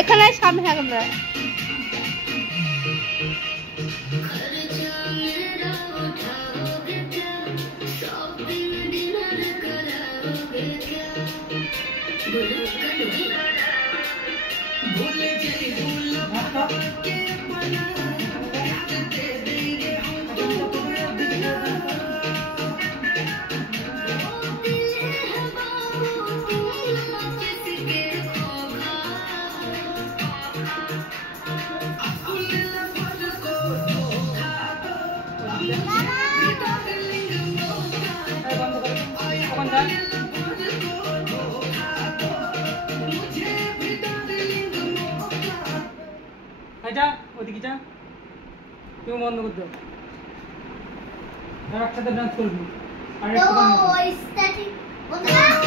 এখানে সামনে আমরা যা ওদিকে যা তুমি বন্ধ করে দাও আর একসাথে ডান্স করবি আর একটু গান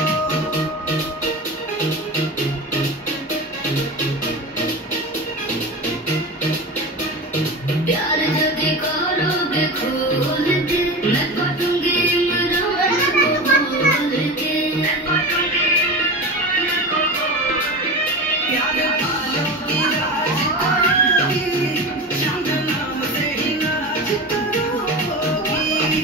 प्यार जदी करोगे खोल के मैं काटूंगी मरान को बोल के मैं काटूंगी मरान को बोल प्यार वालों की राज करोगी चांद नाम से ही नाच करोगी हो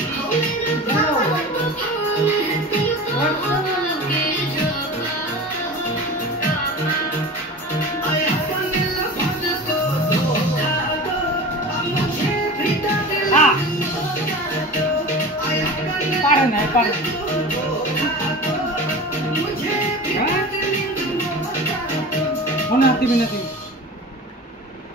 मेरे प्यार को भान है तुमको होगे जोगा পারে না পারে মনে হাত দিবি না তুই